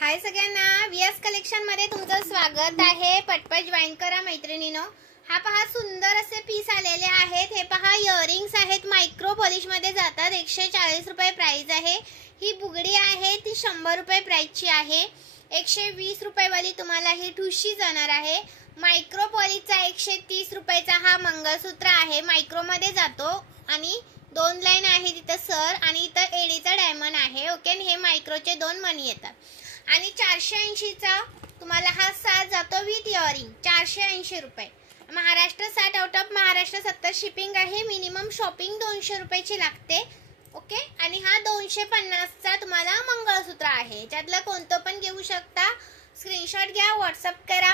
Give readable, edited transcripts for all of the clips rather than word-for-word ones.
हाय सगळ्यांना, VS collection मध्ये तुमचं स्वागत आहे। पटपट जॉइन करा मैत्रिणींनो। हा पहा सुंदर असे पीस आलेले आहेत। हे पहा इयरिंग्स आहेत, मायक्रो पॉलिश मध्ये जातात। 140 रुपये प्राइस आहे। ही बुगडी आहे ती 100 रुपये प्राइसची आहे। 120 रुपये वाली तुम्हाला ही ठुशी जाणार आहे। मायक्रो पॉलिशचा 130 रुपयाचा हा मंगळसूत्र आहे। मायक्रो मध्ये जातो आणि 2 लाईन आहे तिथे सर आणि इथं एडीचा डायमंड आहे। ओके, हे मायक्रोचे 2 मणी येतात आणि 480 चा तुम्हाला हा साज जातो विथ इयरिंग। 480 रुपये। Maharashtra 60, out of Maharashtra 70 shipping आहे। मिनिमम शॉपिंग 200 रुपयाची लागते। ओके, आणि हा 250 चा तुम्हाला मंगळसूत्र आहे। त्यातलं कोणतं पण घेऊ शकता। स्क्रीनशॉट घ्या, व्हॉट्सअप करा।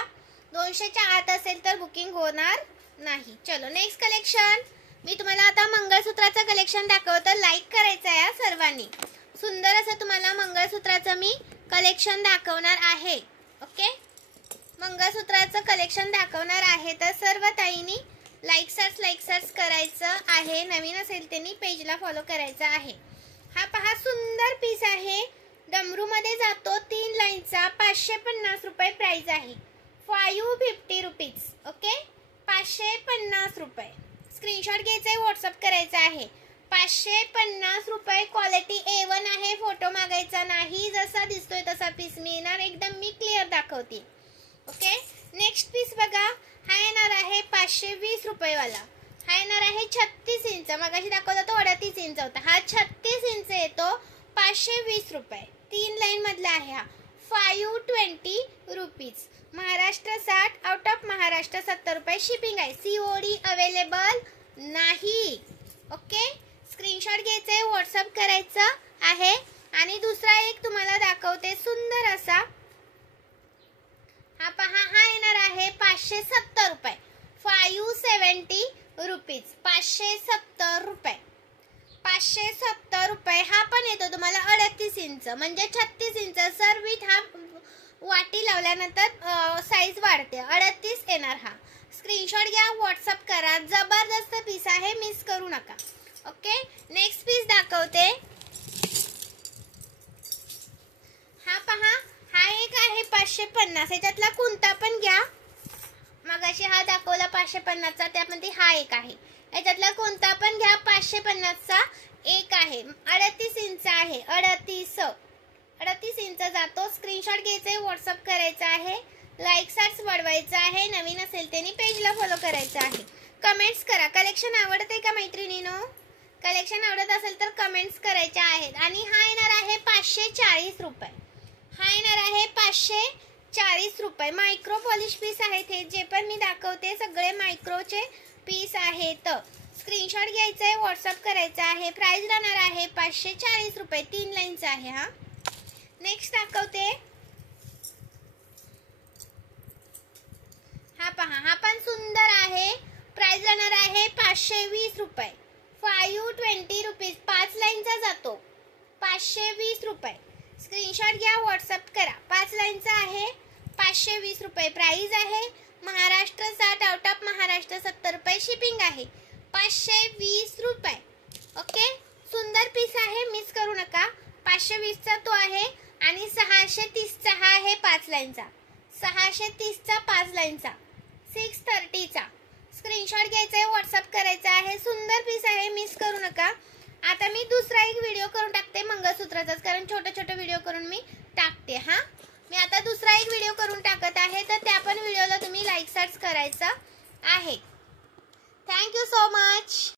200 च्या आत असेल तर बुकिंग होणार नाही। चलो नेक्स्ट कलेक्शन। मी तुम्हाला आता मंगळसूत्राचं कलेक्शन दाखवतो। लाईक करायचं आहे सर्वांनी। सुंदर असं तुम्हाला मंगळसूत्राचं मी कलेक्शन दाखवणार आहे। ओके, मंगळसूत्राचं कलेक्शन दाखवणार आहे तर सर्व ताईंनी लाईक सर्च करायचं आहे। नवीन असेल त्यांनी पेजला फॉलो करायचं आहे। हा पहा सुंदर पीस आहे। डमरू मध्ये जातो 3 लाईनचा। 550 रुपये प्राइस आहे। 550 रुपीज। ओके, 550 रुपये। स्क्रीनशॉट घ्यायचा, व्हॉट्सअप करायचा आहे। 550 रुपये। क्वालिटी A1 आहे। फोटो मागायचा नाही, जसा दिसतोय तसा पीस मिळणार। एकदम मी क्लिअर दाखवते। ओके, नेक्स्ट पीस बघा। हा येणार आहे 520 रुपये वाला। हा येणार आहे 36 इंच। मगाशी दाखवला तो 38 इंच होता। हा 36 इंच येतो। 520 रुपये। 3 लाईन मधला आहे हा। 520 rupees. Maharashtra 60, out of Maharashtra 70 रुपये शिपिंग आहे। COD अवेलेबल नाही। ओके, स्क्रीनशॉट घ्यायचे, व्हॉट्सअप करायचं आहे। आणि दुसरा एक तुम्हाला दाखवते सुंदर असा। हा पहा, हा येणार आहे 570 रुपये। 570 रुपीज। 570 रुपये। 570 रुपये। हा पण येतो तुम्हाला 38 इंच म्हणजे 36 इंच सर विथ हा वाटी लावल्यानंतर साईज वाढते। 38 येणार हा। स्क्रीनशॉट घ्या, व्हॉट्सअप करा। जबरदस्त पीस आहे, मिस करू नका। ओके, नेक्स्ट पीस दाखवते। हा पहा, हा एक आहे 550। याच्यातला कोणता पण घ्या। मगाशी हा दाखवला 550 चा, त्यामध्ये हा एक आहे। याच्यातला कोणता पण घ्या। 550 चा एक आहे। 38 इंच आहे। 38 इंच जातो। स्क्रीनशॉट घ्यायचे, व्हॉट्सअप करायचा आहे। लाईक सर्च वाढवायचा आहे। नवीन असेल त्यांनी पेजला फॉलो करायचं आहे। कमेंट्स करा। कलेक्शन आवडते का मैत्रिणींनो? कलेक्शन आवडत असेल तर कमेंट्स करायच्या आहेत। आणि हा येणार आहे 540 रुपये। हा येणार आहे 540 रुपये। मायक्रो पॉलिश पीस आहेत हे जे पण मी दाखवते सगळे मायक्रोचे पीस आहेत। स्क्रीनशॉट घ्यायचा आहे, व्हॉट्सअप करायचा आहे। प्राइस राहणार आहे 540 रुपये। 3 लाईनचा आहे हा। नेक्स्ट दाखवते। हा पहा, हा पण सुंदर आहे। प्राइस राहणार आहे 520 रुपये। 520 रुपीज। 5 लाईनचा जातो। 520 रुपये। स्क्रीनशॉट घ्या, व्हॉट्सअप करा। 5 लाईनचा आहे। 520 रुपये प्राइस आहे। महाराष्ट्र 60, आउट ऑफ महाराष्ट्र 70 रुपये शिपिंग आहे। 520 रुपये। ओके, सुंदर पीस आहे, मिस करू नका। 520 चा तो आहे आणि 630 चा हा आहे 5 लाईनचा। 630 चा 5 लाईनचा। 630 चा। स्क्रीनशॉट घ्यायचा, व्हॉट्सअप करायचा आहे। सुंदर पीस आहे, मिस करू नका। आता मी दुसरा एक व्हिडिओ करून टाकते मंगळसूत्राचाच, कारण छोटे व्हिडिओ करून मी टाकते। हा, मी आता दुसरा एक व्हिडिओ करून टाकत आहे तर त्या पण व्हिडिओला तुम्ही लाईक सर्च करायचं आहे। Thank you so much.